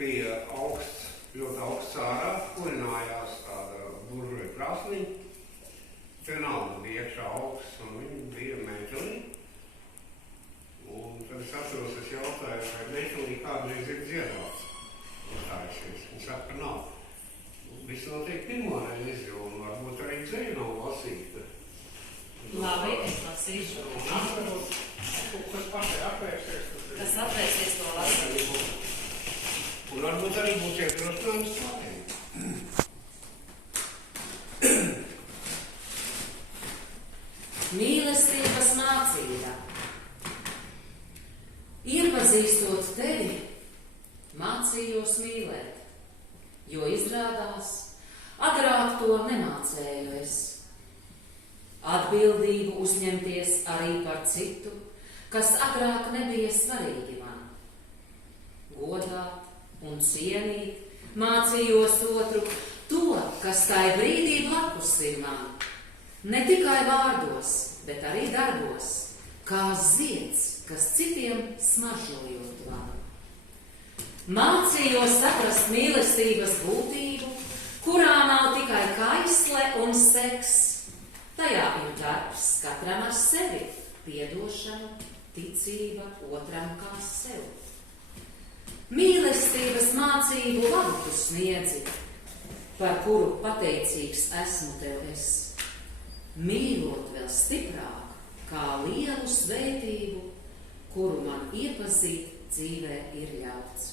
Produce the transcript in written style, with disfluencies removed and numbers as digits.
bija ļoti augsts ārā, kurinājās tāda buržuja krāsniņa. Vienalga bija iekšā augsts, un viņi bija meķelī. Un tad es atceros, es jautāju, vai meķelī kādreiz ir dziedāts. Viņa saka, ka nav. Viss notiek pirmo reizi, un varbūt arī dzēja nav lasīta. Labi, es lasīšu. Kas pašai apvērsies? Kas apvērsies to lasību? Un varbūt arī būs iedrošinājums klājiem. Mīlestības mācība. Iepazīstot tevi, mācījos mīlēt, jo izrādās, agrāk to nemācēju es. Atbildību uzņemties arī par citu, kas agrāk nebija svarīgi man. Godāt un cienīt mācījos otru to, kas tai brīdī blakus ir man. Ne tikai vārdos, bet arī darbos, kā zieds, kas citiem smaržojot man. Mācījos saprast mīlestības būtību, kurā nav tikai kaisle un seks. Tajā ir darbs katram ar sevi, piedošana, ticība otram kā sev. Mīlestības mācību labu tu sniedzi, par kuru pateicīgs esmu tev es. Mīlot vēl stiprāk, kā lielu svētību, kuru man iepazīt dzīvē ir ļauts.